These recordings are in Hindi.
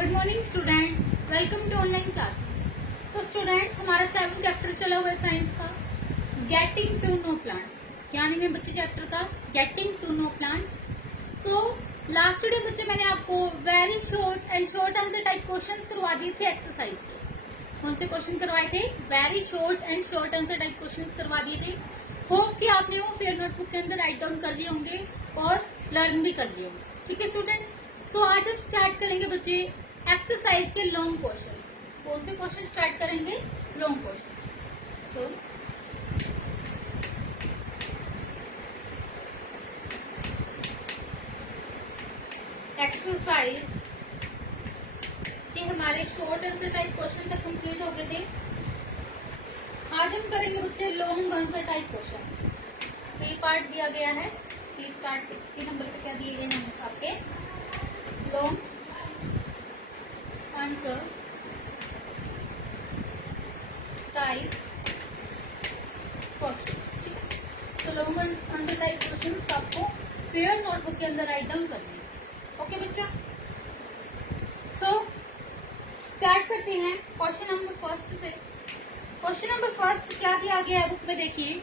Good morning students, welcome to online classes. So students, हमारा 7 चैप्टर चला हुआ है साइंस का, गेटिंग टू नो प्लांट्स। क्या नाम है बच्चे चैप्टर का? Getting to know plants. So last day बच्चे मैंने आपको very short and short answer type questions करवा दिए थे एक्सरसाइज के। कौन से क्वेश्चन करवाए थे? Very short and short answer type questions करवा दिए थे। होप कि आपने वो फेयर नोटबुक के अंदर राइट डाउन कर दिए होंगे और लर्न भी कर दिए होंगे। ठीक है स्टूडेंट्स, सो आज हम स्टार्ट करेंगे बच्चे एक्सरसाइज के लॉन्ग क्वेश्चन। कौन से क्वेश्चन स्टार्ट करेंगे? Long question. सो एक्सरसाइज के हमारे शॉर्ट आंसर टाइप क्वेश्चन तक कंप्लीट हो गए थे। आज हम करेंगे बच्चे long answer type question. C part दिया गया है, सी पार्ट सी नंबर पे क्या दिए गए हैं आपके? Long answer type question. ठीक है, तो लॉन्ग आंसर टाइप क्वेश्चन आपको फेयर नोटबुक के अंदर राइट डाउन करनी है। ओके बच्चा, सो स्टार्ट करते हैं क्वेश्चन नंबर फर्स्ट से। क्वेश्चन नंबर फर्स्ट क्या दिया गया है बुक में? देखिए,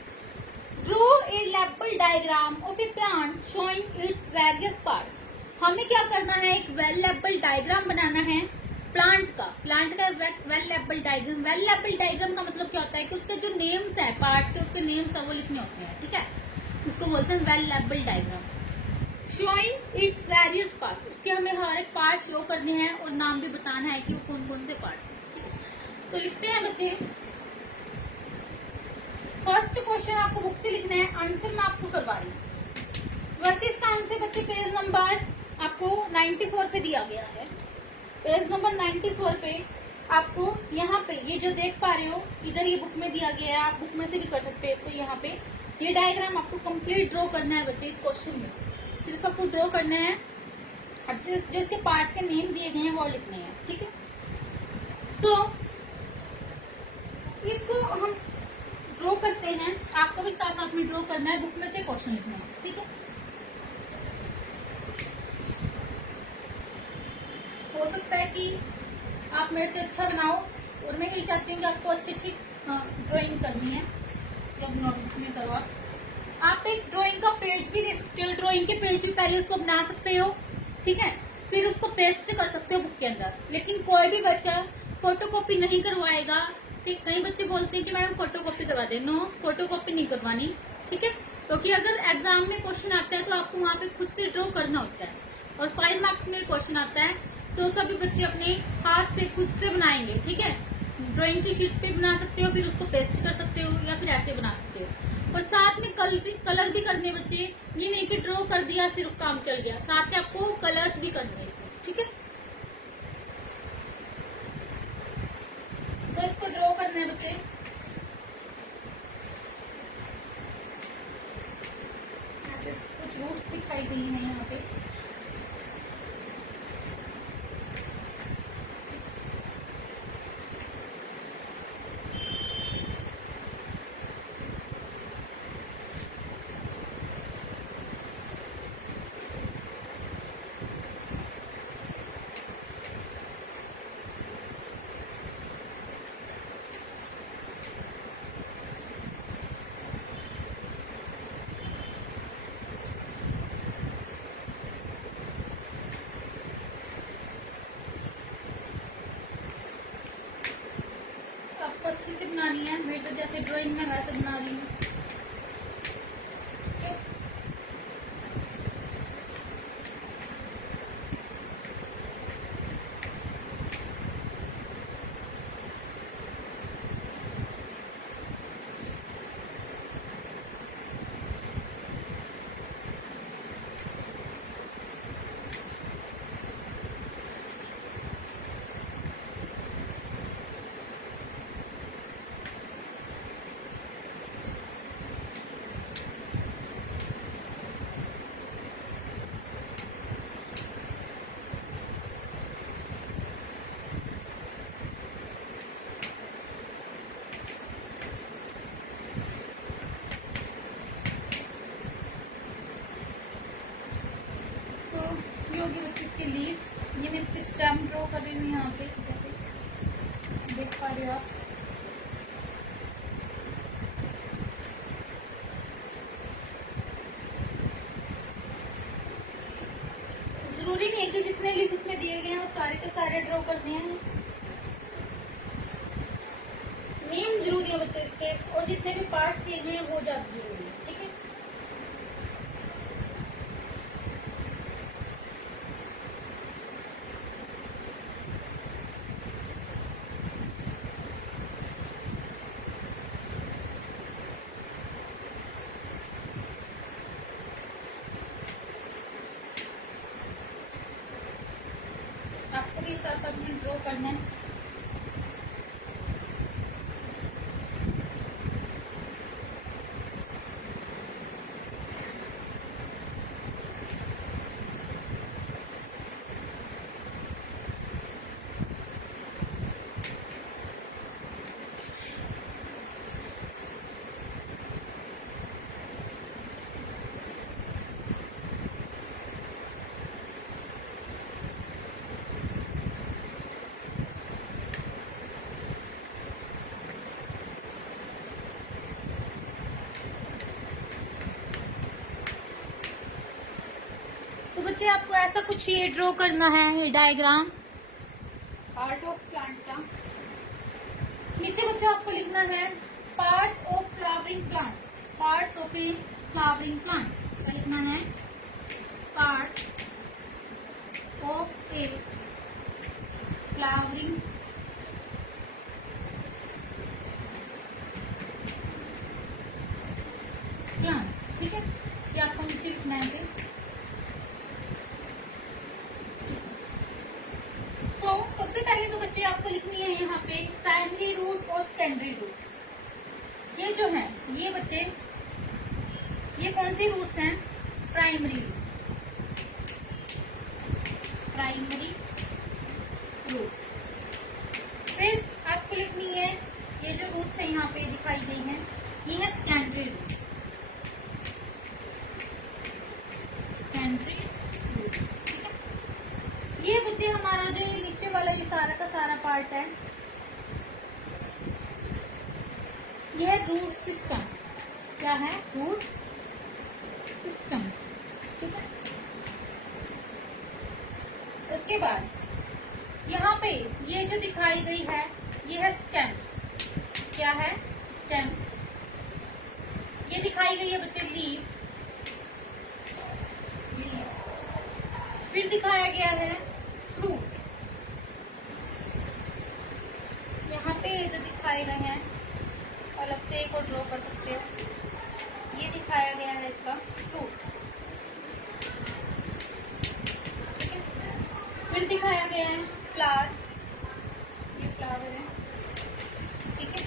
draw a label diagram of A plant showing its various parts. हमें क्या करना है? एक वेल लेबल डायग्राम बनाना है प्लांट का well label diagram. Well label diagram का मतलब क्या होता है कि उसके जो नेम्स है, पार्ट्स के उसके नेम्स है वो लिखने होते हैं। ठीक है, उसको बोलते हैं well label diagram. Showing its various parts, उसके हमें हर एक पार्ट शो करने हैं और नाम भी बताना है कि वो कौन कौन से पार्ट्स हैं। तो लिखते हैं बच्चे, फर्स्ट क्वेश्चन आपको बुक से लिखना है, आंसर मैं आपको करवा रही हूँ। वैसे इसका आंसर बच्चे पेज नंबर आपको 94 पे दिया गया है। पेज नंबर 94 पे आपको यहाँ पे ये जो देख पा रहे हो इधर ये बुक में दिया गया है, आप बुक में से भी कर सकते हैं इसको। यहाँ पे ये डायग्राम आपको कंप्लीट ड्रॉ करना है बच्चे। इस क्वेश्चन में सिर्फ आपको ड्रॉ करना है, जो इसके पार्ट के नेम दिए गए हैं वो लिखने हैं। ठीक है, सो इसको हम ड्रॉ करते हैं, आपको भी साथ साथ में ड्रॉ करना है, बुक में से क्वेश्चन लिखना है। ठीक है, हो सकता है कि आप मेरे से अच्छा बनाओ और मैं यही चाहती हूँ कि आपको अच्छी अच्छी ड्राइंग करनी है। जब नोटबुक में करवा आप एक ड्राइंग का पेज भी दे सकते हो, ड्राइंग के पेज भी पहले उसको बना सकते हो। ठीक है, फिर उसको पेस्ट कर सकते हो बुक के अंदर। लेकिन कोई भी बच्चा फोटोकॉपी नहीं करवाएगा। ठीक, कई बच्चे बोलते हैं कि मैडम फोटोकॉपी करवा दे। नो, फोटोकॉपी नहीं करवानी। ठीक है, क्योंकि अगर एग्जाम में क्वेश्चन आता है तो आपको वहाँ पे खुद से ड्रॉ करना होता है और 5 मार्क्स में क्वेश्चन आता है, तो सभी बच्चे अपने हाथ से खुद से बनाएंगे। ठीक है, ड्राइंग की शीट पे बना सकते हो, फिर उसको पेस्ट कर सकते हो या फिर ऐसे बना सकते हो। और साथ में कलर भी करने बच्चे, ये नहीं कि ड्रॉ कर दिया सिर्फ काम चल गया, साथ में आपको कलर्स भी करने हैं इसमें। ठीक है, तो इसको ड्रॉ करना है बच्चे। ऐसे कुछ रूट्स दिखाई गई है यहाँ पे। आपको अच्छी से बनानी है, मैं तो जैसे ड्राइंग में वैसे बना रही हूँ। ये होगी बच्चे इसकी लीफ। ये मैं इसकी स्टेम ड्रॉ कर रही हूँ यहाँ पे, जैसे देख पा रहे हो आप। जरूरी नहीं है कि जितने लीफ इसमें दिए गए हैं वो सारे के सारे ड्रॉ करने हैं। नेम जरूरी है बच्चे इसके, और जितने भी पार्ट दिए गए हैं वो ज्यादा जरूरी है, ठीक है। आपको भी साथ साथ में ड्रॉ करना है। तो बच्चे आपको ऐसा कुछ ये ड्रॉ करना है, ये डायग्राम पार्ट ऑफ प्लांट का। नीचे बच्चे आपको लिखना है parts of flowering plant, parts of A flowering plant का लिखना है parts of A flowering plant, ठीक है। ये आपको नीचे लिखना है। तो सबसे पहले तो बच्चे आपको लिखनी है यहाँ पे प्राइमरी रूट और सेकेंडरी रूट। ये जो है ये बच्चे ये कौन सी रूट्स हैं? Primary roots, primary root. फिर आपको लिखनी है ये जो रूट्स है यहाँ पे दिखाई गई हैं, ये है सेकेंडरी रूट्स, सेकेंडरी रूट, ठीक है। ये बच्चे हमारा जो ये नीचे वाला ये सारा का सारा पार्ट है, यह रूट सिस्टम। क्या है? रूट सिस्टम, ठीक है। उसके बाद यहाँ पे ये जो दिखाई गई है ये है स्टेम। क्या है? स्टेम। ये दिखाई गई है बच्चे लीफ, फिर दिखाया गया है फ्रूट। यहाँ पे जो दिखाए गए हैं अलग से एक और ड्रॉ कर सकते हो, ये दिखाया गया है इसका फ्रूट, ठीक है। फिर दिखाया गया है फ्लावर, ये फ्लावर है, ठीक है।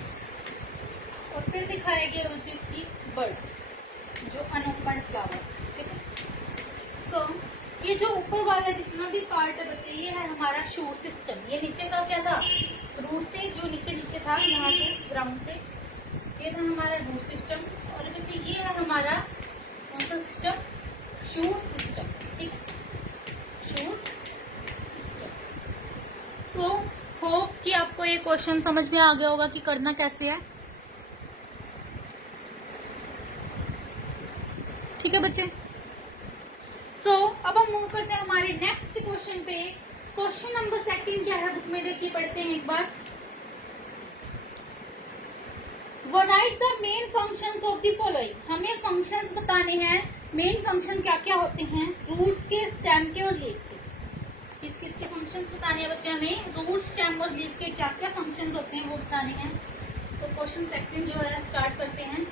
और फिर दिखाया गया बच्चे इसकी बर्ड, जो अनओपन फ्लावर, ठीक है। सो ये जो ऊपर वाला जितना भी पार्ट है बच्चे ये है हमारा शूट सिस्टम। ये नीचे का क्या था? रूट से जो नीचे नीचे था यहाँ से ग्राउंड से, ये था हमारा रूट सिस्टम। और बच्चे ये है हमारा कौन सा सिस्टम? शूट सिस्टम, ठीक है, शूट सिस्टम। सो होप कि आपको ये क्वेश्चन समझ में आ गया होगा कि करना कैसे है, ठीक है बच्चे। सो अब हम मूव करते हैं हमारे नेक्स्ट क्वेश्चन पे। क्वेश्चन नंबर सेकंड क्या है बुक में, देखिए पढ़ते हैं एक बार। Write the main functions of the following. हमें फंक्शंस बताने हैं, मेन फंक्शन क्या क्या होते हैं रूट्स के, स्टेम के और लीफ के। किस किस के फंक्शंस बताने हैं बच्चे हमें? रूट, स्टेम और लीफ के क्या क्या फंक्शंस होते हैं वो बताने हैं। तो क्वेश्चन सेकंड जो है स्टार्ट करते हैं।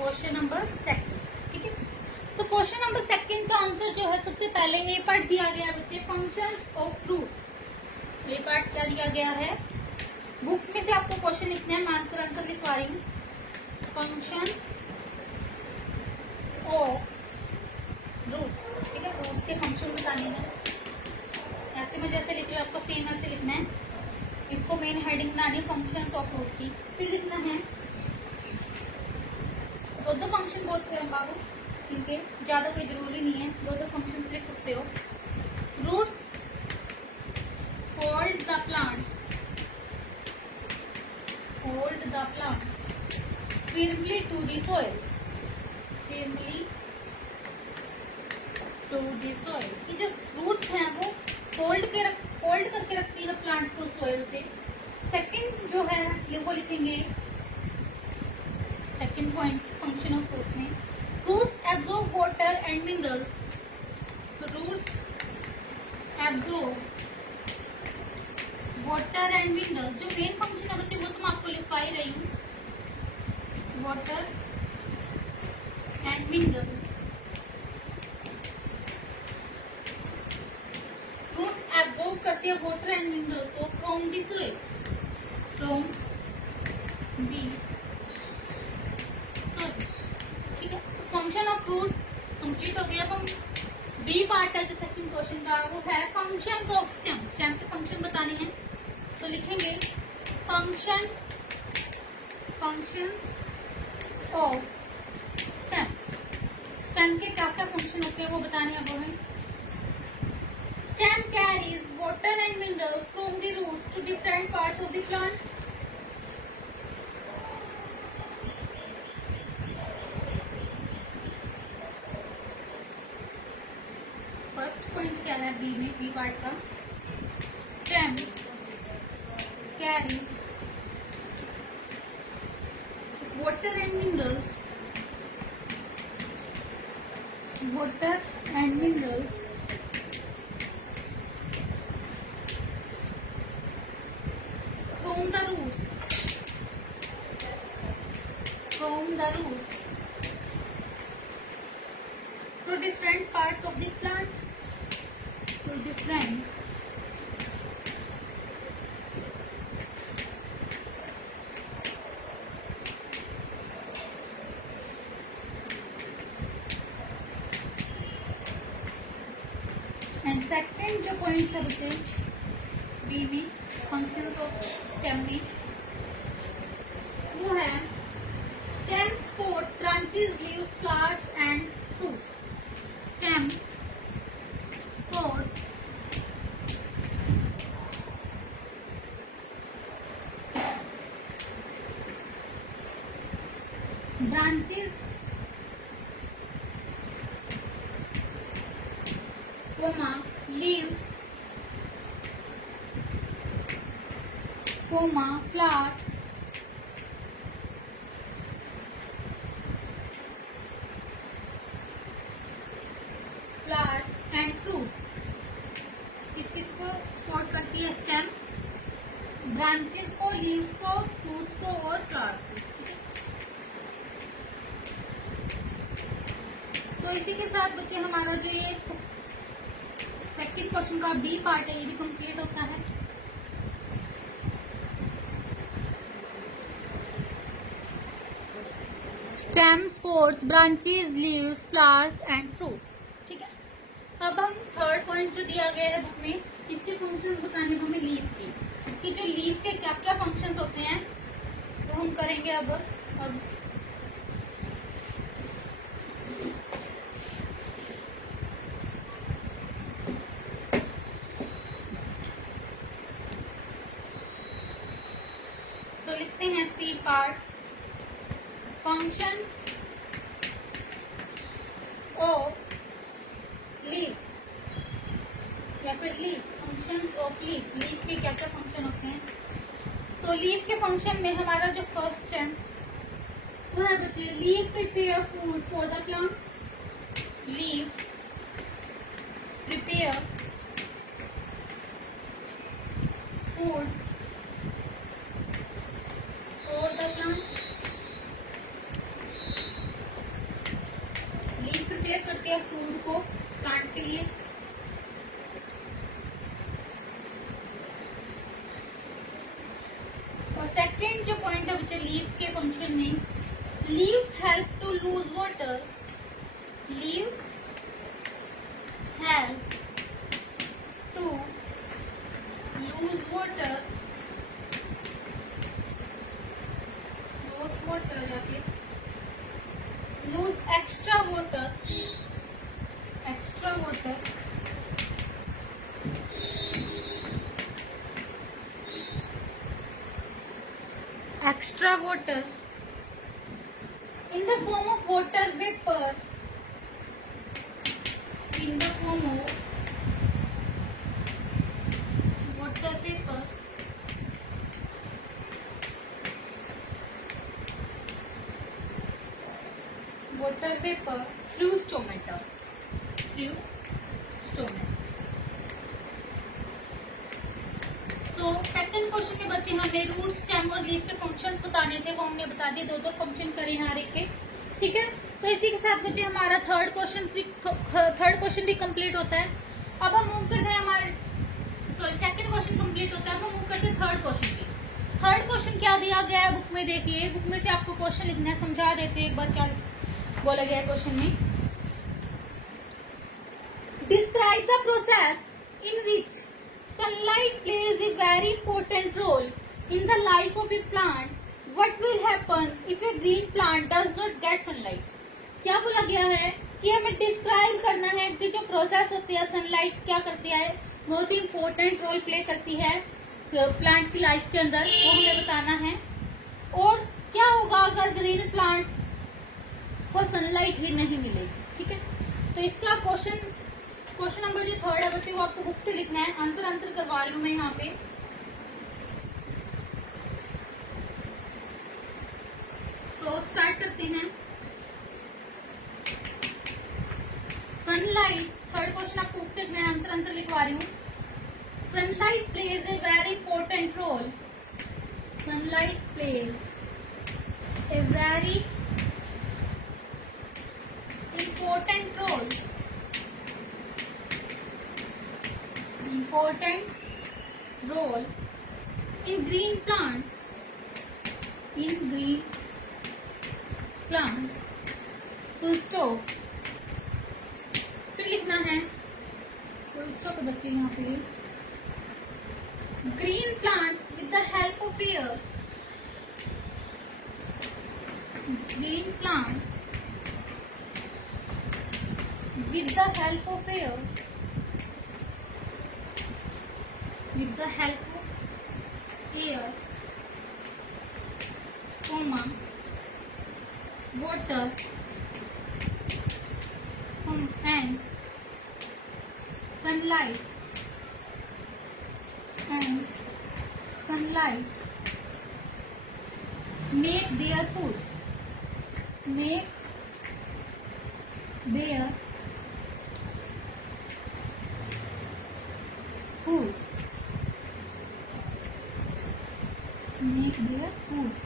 क्वेश्चन नंबर सेकंड, ठीक है। तो क्वेश्चन नंबर सेकंड का आंसर जो है सबसे पहले ए पार्ट दिया गया है बच्चे, functions of fruit. A part क्या दिया गया है? बुक में से आपको क्वेश्चन लिखना है, मैं आंसर लिखवा रही हूँ। फंक्शंस ऑफ रूट्स, ठीक है। इसके फंक्शन बताने हैं। ऐसे में जैसे लिख रही हूँ, आपको सेम ऐसे लिखना है। इसको मेन हेडिंग बनानी है फंक्शंस ऑफ फ्रूट की। फिर लिखना है दो फंक्शन बोलते हैं बाबू, इनके ज्यादा कोई जरूरी नहीं है, दो फंक्शन लिख सकते हो। Roots hold the plant firmly to the soil, कि जो रूट्स हैं वो होल्ड करके रखती है प्लांट को सोइल से। सेकंड जो है ये वो लिखेंगे second point function of roots में, roots absorb water and minerals. तो roots absorb water and minerals, जो मेन फंक्शन है बच्चे वो तो मैं आपको लिखवा ही रही हूँ, water and minerals. Roots absorb करते हैं वाटर एंड मिनरल्स को फ्रॉम द सोइल, ठीक है। फंक्शन ऑफ फ्रूट कंप्लीट हो गया। अब हम बी पार्ट है जो सेकंड क्वेश्चन का, वो है फंक्शंस ऑफ स्टेम। स्टेम के फंक्शन बताने हैं, तो लिखेंगे फंक्शंस ऑफ स्टेम। स्टेम के क्या क्या फंक्शन होते हैं वो बताने हैं हमें। Stem carries water and minerals from the roots to different parts of the plant. First point क्या है बी में, बी पार्ट का, stem carries water and minerals from the roots to different parts of the plant, and second जो पॉइंट है बच्चे बी में फंक्शंस ऑफ स्टेम में, वो है stem spores branches leaves flowers and fruits. Stem spores branches leaves, flowers, and fruits। किसको सपोर्ट करती है स्टेम? ब्रांचेस को, लीव्स को, फ्रूट्स को और फ्लावर्स को। तो इसी के साथ बच्चे हमारा जो ये सेकंड क्वेश्चन का बी पार्ट है ये भी कंप्लीट होता है। Stem spores branches leaves flowers and fruits, ठीक है। अब हम थर्ड पॉइंट जो दिया गया है बुक में, इसके फंक्शंस बताने हमें लीफ की, कि जो लीफ के क्या क्या फंक्शंस होते हैं वो हम करेंगे अब तो लिखते हैं C part, function of leaves या फिर leaf, functions of leaf. Leaf के क्या क्या फंक्शन होते हैं? सो लीफ के फंक्शन में हमारा जो फर्स्ट है वो है बच्चे, leaf prepare food for the plant. Leaf prepare food for the plant. Leaf prepare करते हैं फूड को प्लांट के लिए। और सेकंड जो पॉइंट है बच्चे लीफ के फंक्शन में, leaves help to lose water. Leaves help help to lose water या फिर lose extra water in the form of water vapor, through stomata. So second question में बच्चे हमें रूट, स्टेम और लीफ के फंक्शंस बताने थे, वो हमने बता दिए, दो फंक्शन करे हैं हर एक के, ठीक है। तो इसी के साथ बच्चे हमारा थर्ड क्वेश्चन भी कंप्लीट होता है। अब हम मूव करते हैं सेकंड क्वेश्चन कंप्लीट होता है। अब हम मूव करते हैं थर्ड क्वेश्चन पे। थर्ड क्वेश्चन क्या दिया गया है बुक में, देखिए बुक में से आपको क्वेश्चन लिखना है, समझा देते हैं एक बार क्या बोला गया है क्वेश्चन में। Describe the process in which sunlight plays a very important role in the life of a plant. What will happen if a green plant does not get sunlight? क्या बोला गया है कि हमें डिस्क्राइब करना है कि जो प्रोसेस होती है सनलाइट क्या करती है, बहुत ही इम्पोर्टेंट रोल प्ले करती है प्लांट की लाइफ के अंदर, वो हमें बताना है। और क्या होगा अगर ग्रीन प्लांट को सनलाइट ही नहीं मिलेगी, ठीक है। तो इसका क्वेश्चन नंबर जो थर्ड है बच्चे वो आपको बुक से लिखना है। आंसर करवा रही हूँ मैं यहाँ पे। स्टार्ट करते हैं। सनलाइट, थर्ड क्वेश्चन आपको बुक से मैं आंसर लिखवा रही हूँ। Sunlight plays a very important role. Sunlight plays a very important role in green plants. Full stop. फिर लिखना है full stop तो बच्चे यहाँ पे green plants with the help of air. Green plants with the help of air. With the help of air, water, and sunlight, make their food.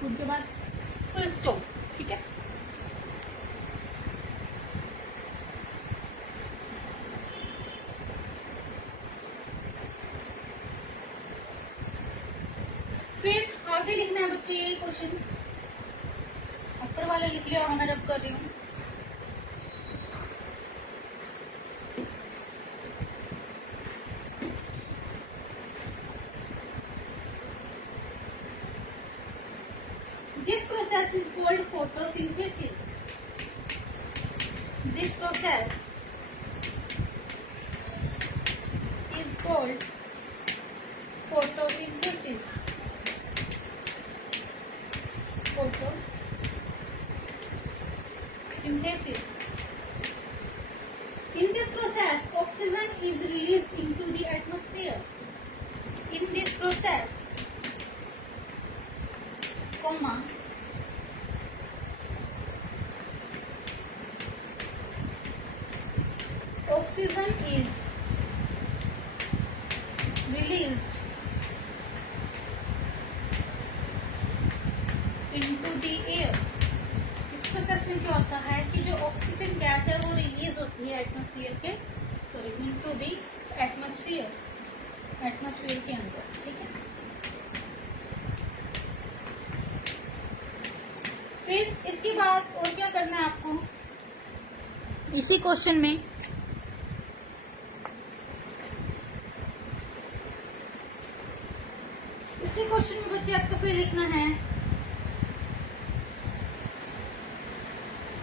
Food के बाद फुल स्टॉप, ठीक है। फिर आगे लिखना है बच्चे ये क्वेश्चन, ऊपर वाला लिख लिया होगा, मैं रब कर रही हूँ। This process is called photosynthesis. This process is called photosynthesis. In this process, oxygen is released into the atmosphere. In this process, oxygen is released into the air. इस प्रोसेस में क्या होता है कि जो ऑक्सीजन गैस है वो रिलीज होती है एटमॉस्फेयर के अंदर, ठीक है। फिर इसके बाद और क्या करना है आपको इसी क्वेश्चन में, इसी क्वेश्चन में बच्चे आपको फिर लिखना है,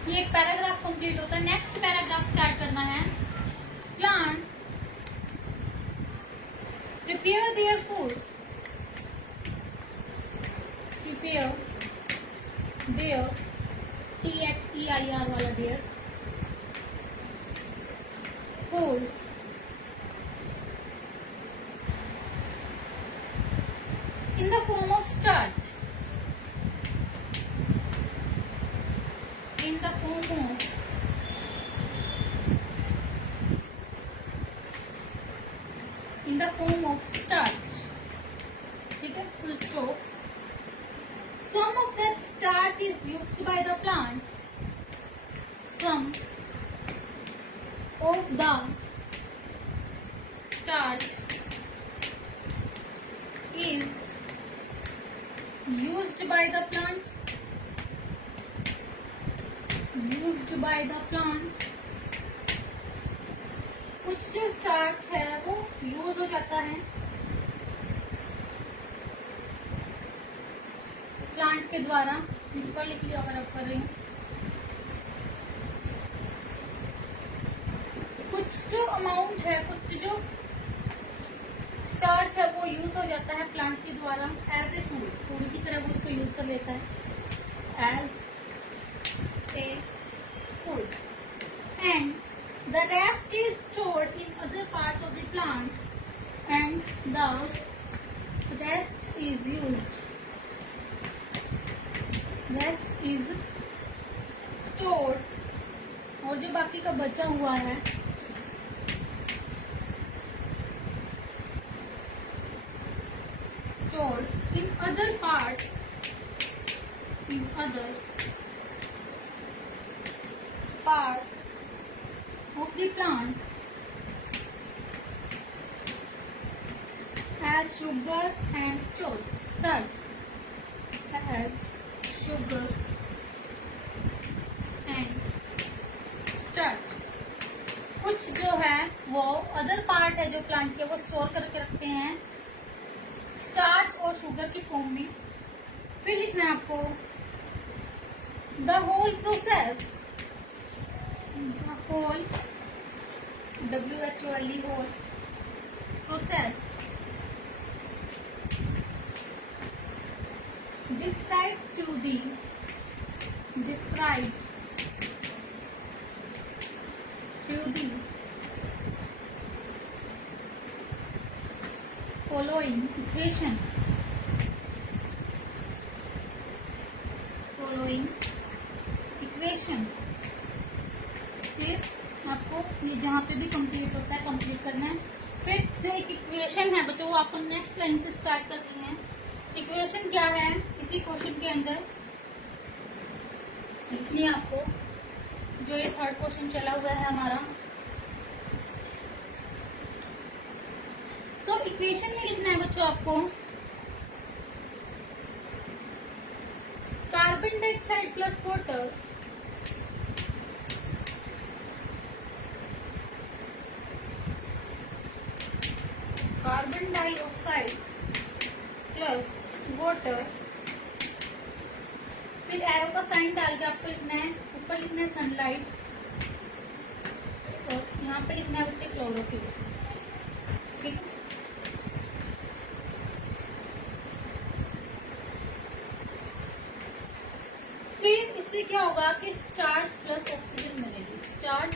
ये एक पैराग्राफ कंप्लीट होता है। नेक्स्ट पैराग्राफ स्टार्ट करना है। Plants prepare their food, prepare their, THEIR वाला their, food in the form of starch, in the form of starch, ठीक है, full stop. Some of that starch is used by the plant, some of the starch is used by the plant, used by the plant, कुछ जो स्टार्च है वो यूज हो जाता है प्लांट के द्वारा। नीचे पर लिख लियो अगर आप कर रहे हो। कुछ जो अमाउंट है, कुछ जो स्टार्च है वो यूज हो जाता है प्लांट के द्वारा एज ए फूड, फूड की तरह वो उसको यूज कर लेता है as a food, and the rest is stored in other parts of the plant and the rest is used, rest is stored, और जो बाकी का बचा हुआ है stored in other parts, in other parts of the plant as sugar and starch, as sugar and starch. कुछ जो है वो अदर पार्ट है जो प्लांट के वो स्टोर करके रखते हैं स्टार्च और शुगर की फॉर्म में। फिर लिखना है आपको the whole process, the whole WHOLE whole process described through the following equation, फिर आपको ये जहाँ पे भी कंप्लीट होता है कंप्लीट करना है। फिर जो एक इक्वेशन है बच्चों वो आपको नेक्स्ट लाइन से स्टार्ट करनी है। इक्वेशन क्या है इसी क्वेश्चन के अंदर लिखनी है आपको, जो ये थर्ड क्वेश्चन चला हुआ है हमारा। सो इक्वेशन में लिखना है बच्चों आपको carbon dioxide plus water carbon dioxide plus water, फिर एरो का साइन डाल के आपको लिखना है, ऊपर लिखना है सनलाइट और यहाँ पे लिखना है बच्चे क्लोरोफिल, ठीक है। फिर इससे क्या होगा कि स्टार्च प्लस ऑक्सीजन मिलेगी, स्टार्च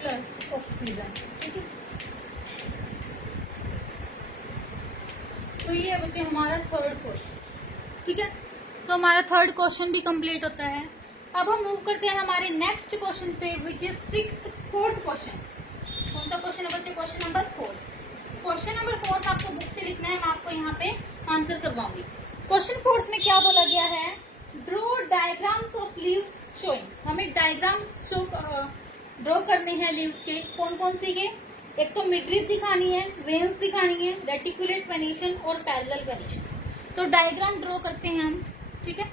प्लस ऑक्सीजन, ठीक है। तो ये बच्चे हमारा थर्ड क्वेश्चन, ठीक है। तो हमारा थर्ड क्वेश्चन भी कंप्लीट होता है। अब हम मूव करते हैं हमारे नेक्स्ट क्वेश्चन पे विच इज फोर्थ क्वेश्चन। कौन सा क्वेश्चन है बच्चे? Question number 4। क्वेश्चन नंबर 4 आपको बुक से लिखना है, मैं आपको यहाँ पे आंसर करवाऊंगी। क्वेश्चन 4 में क्या बोला गया है? Draw diagrams of leaves showing. हमें डायग्राम्स ड्रॉ करने हैं लीव्स के। कौन कौन से? ये एक तो मिडरिप दिखानी है, वेन्स दिखानी है, रेटिकुलेट वेनेशन और पैरेलल वेनेशन। तो डायग्राम ड्रॉ करते हैं हम, ठीक है।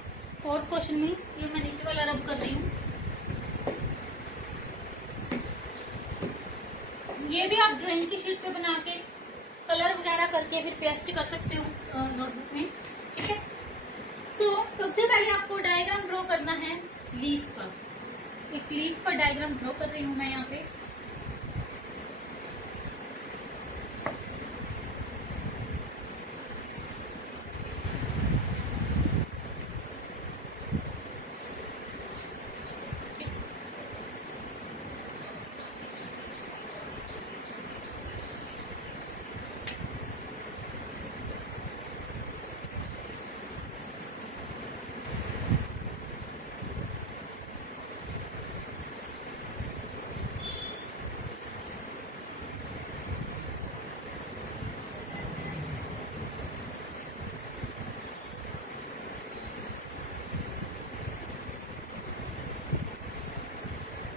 फोर्थ क्वेश्चन में ये मैं नीचे वाला रब कर रही हूँ। ये भी आप ड्राइंग की शीट पे बना के कलर वगैरह करके फिर पेस्ट कर सकते हो नोटबुक में, ठीक है। सो सबसे पहले आपको डायग्राम ड्रॉ करना है लीफ का। एक लीफ का डायग्राम ड्रॉ कर रही हूँ मैं यहाँ पे।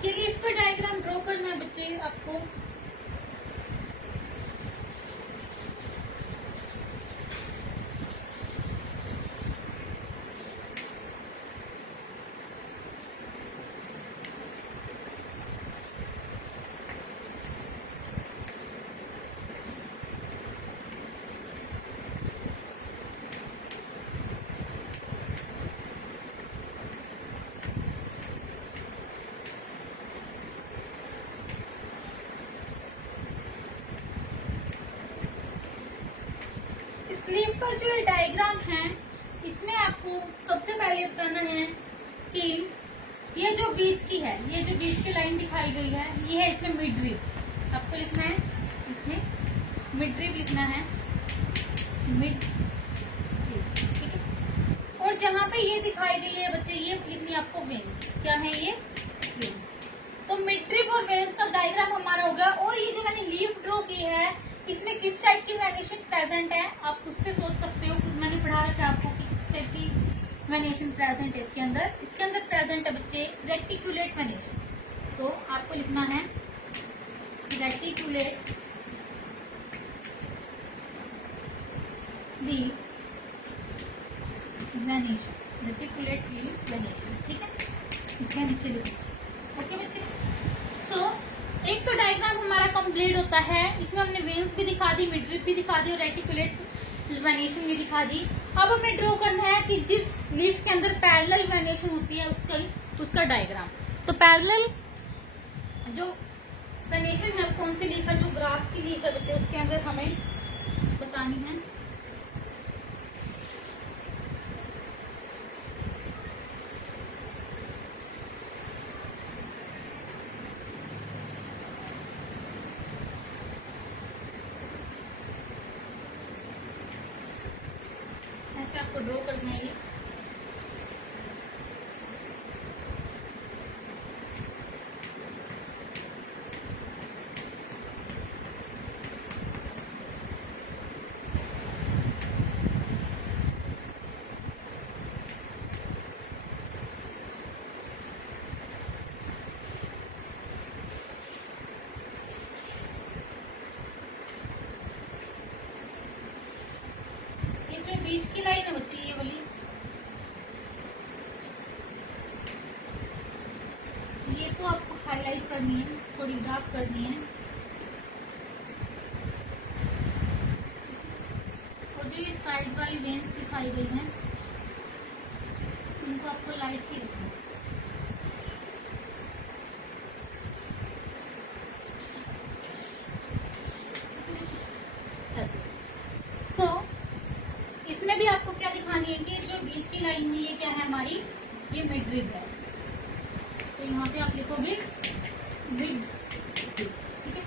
ये लीफ का डायग्राम ड्रॉ करना है बच्चे आपको। लीफ का जो डायग्राम है इसमें आपको सबसे पहले बताना है कि ये जो बीच की है, ये जो बीच की लाइन दिखाई गई है, ये है इसमें मिड रिब। आपको लिखना है इसमें मिड रिब लिखना है, मिड रिब, ठीक है। और जहां पे ये दिखाई गई है बच्चे, ये लिखनी आपको वेन्स। क्या है ये? वेन्स। तो मिड रिब और वेन्स का डायग्राम हमारा होगा। और ये जो मैंने लीफ ड्रॉ की है इसमें किस टाइप की वेरिएशन प्रेजेंट है आप उससे सोच सकते हो। मैंने पढ़ा रखा है आपको कि किस टाइप की वेरिएशन प्रेजेंट है इसके अंदर प्रेजेंट है बच्चे रेटिकुलेट वेरिएशन। तो आपको लिखना है reticulate leaf variation, reticulate leaf variation, ठीक है। इसके नीचे लिखो। ओके बच्चे। सो एक तो डायग्राम हमारा कंप्लीट होता है, इसमें हमने वेन्स भी दिखा दी, मिड रिब भी दिखा दी और रेटिकुलेट वेरिएशन भी दिखा दी। अब हमें ड्रॉ करना है कि जिस लीफ के अंदर पैरेलल वेरिएशन होती है उसका डायग्राम। तो पैरेलल जो वेरिएशन है कौन सी लीफ है? जो ग्रास की लीफ है बच्चे, उसके अंदर हमें बतानी है। आपको ड्रॉ करना है ये। बीच की लाइन है बच्ची ये वाली, ये तो आपको हाईलाइट करनी है, थोड़ी डार्क करनी है। और जो ये साइड वाली वेन्स दिखाई गई हैं उनको आपको लाइट ही रखना है। इसमें भी आपको क्या दिखानी है कि जो बीच की लाइन है ये क्या है हमारी? ये मिड रिब है। तो यहाँ पे आप लिखोगे मिड रिब, ठीक है।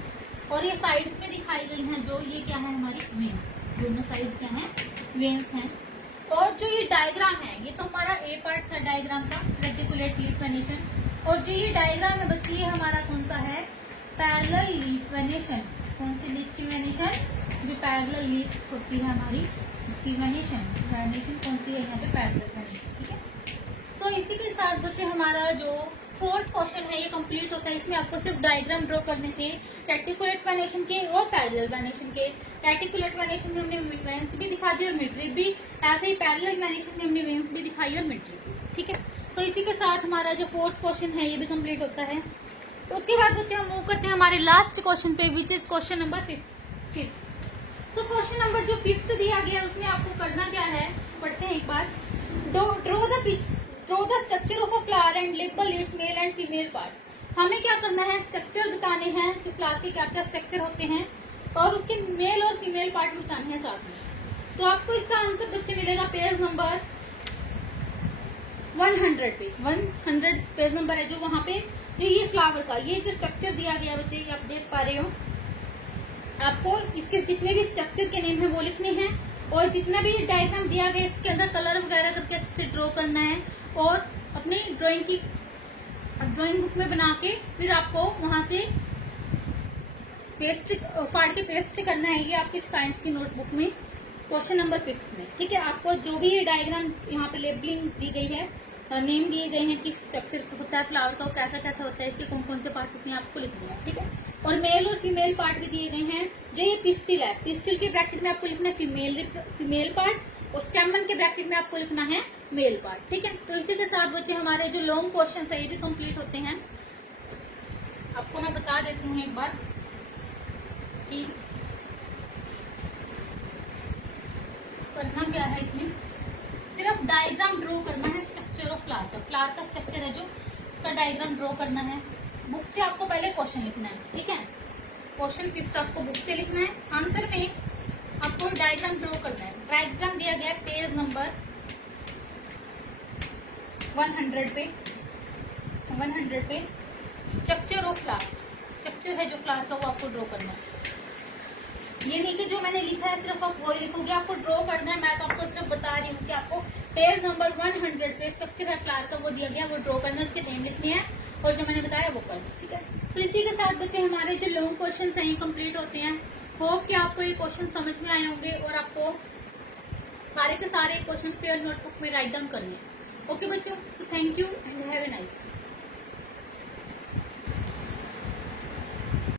और ये साइड्स पे दिखाई गई हैं जो ये क्या है हमारी? वेन्स। दोनों साइड क्या है? वेन्स हैं। और जो ये डायग्राम है ये तो हमारा ए पार्ट था डायग्राम का, रेटिकुलेट लीफ वेरिएशन। और जो ये डायग्राम है बच्चे ये हमारा कौन सा है? Parallel leaf variation. कौन सी लीफ की वेरिएशन? जो पैरेलल लीफ होती है हमारी उसकी वेरिएशन कौन सी है? यहाँ पे पैरेलल वेरिएशन, ठीक है। तो इसी के साथ बच्चे हमारा जो फोर्थ क्वेश्चन है ये कंप्लीट होता है। इसमें आपको सिर्फ डायग्राम ड्रॉ करने थे रेटिकुलेट वेरिएशन के और पैरेलल वेरिएशन के। रेटिकुलेट वेरिएशन में हमने वेन्स भी दिखा दी और मिड रिब भी, ऐसे ही पैरेलल वेरिएशन में हमने वेन्स भी दिखाई और मिड रिब भी, ठीक है। तो इसी के साथ हमारा जो फोर्थ क्वेश्चन है ये भी कंप्लीट होता है। तो उसके बाद बच्चे हम मूव करते हैं हमारे लास्ट क्वेश्चन पे, विच इज क्वेश्चन नंबर 5। तो क्वेश्चन नंबर जो 5th दिया गया है उसमें आपको करना क्या है, पढ़ते हैं एक बार। Draw the structure of a flower and label its male and female part. हमें क्या करना है, स्ट्रक्चर बताने हैं कि फ्लावर के क्या क्या स्ट्रक्चर होते हैं और उसके मेल और फीमेल पार्ट भी बताने हैं साथ में। तो आपको इसका आंसर बच्चे मिलेगा पेज नंबर 100 पे। 100 पेज नंबर है जो वहां पे जो ये फ्लावर का ये जो स्ट्रक्चर दिया गया बच्चे, ये आप देख पा रहे हो। आपको इसके जितने भी स्ट्रक्चर के नेम है वो लिखने हैं और जितना भी डायग्राम दिया गया इसके अंदर कलर वगैरह करके अच्छे से ड्रॉ करना है और अपनी ड्राइंग बुक में बना के फिर आपको वहां से पेस्ट फाड़ के पेस्ट करना है। ये आपकी साइंस की नोटबुक में क्वेश्चन नंबर 5 में, ठीक है। आपको जो भी डायग्राम यहाँ पे लेबलिंग दी गई है, नेम दिए गए हैं कि स्ट्रक्चर होता है फ्लावर का, कैसा कैसा होता है, इसके कौन कौन से पार्ट्स होते हैं आपको लिखना है, ठीक है। और मेल और फीमेल पार्ट भी दिए गए हैं। जो ये पिस्टिल है, पिस्टिल के ब्रैकेट में आपको लिखना है फीमेल पार्ट और स्टेमन के ब्रैकेट में आपको लिखना है मेल पार्ट, ठीक है। तो इसी के साथ बच्चे हमारे जो लॉन्ग क्वेश्चन है ये भी कंप्लीट होते हैं। आपको मैं बता देती हूँ एक बार कि करना क्या है। इसमें सिर्फ डायग्राम ड्रॉ करना है स्ट्रक्चर ऑफ फ्लावर का। फ्लावर का स्ट्रक्चर है जो उसका डायग्राम ड्रॉ करना है। बुक से आपको पहले क्वेश्चन लिखना है, ठीक है। क्वेश्चन 5 आपको बुक से लिखना है। आंसर में आपको डायग्राम ड्रॉ करना है। डायग्राम दिया गया है पेज नंबर 100 पे। 100 पे स्ट्रक्चर ऑफ फ्लावर, स्ट्रक्चर है जो फ्लावर का वो आपको ड्रॉ करना है। ये नहीं कि जो मैंने लिखा है सिर्फ आप वही लिखोगे, आपको ड्रॉ करना है। मैं तो आपको सिर्फ बता रही हूँ कि आपको पेज नंबर 100 पे स्ट्रक्चर है फ्लावर का वो दिया गया, वो ड्रॉ करना है, उसके नेम लिखने हैं और जो मैंने बताया वो करना, ठीक है। तो इसी के साथ बच्चे हमारे जो लॉन्ग क्वेश्चन हैं ये कंप्लीट होते हैं। होप कि आपको ये क्वेश्चन समझ में आए होंगे और आपको सारे के सारे क्वेश्चन फेयर नोटबुक में राइट डाउन करने हैं। ओके बच्चों, so thank you and have a nice day.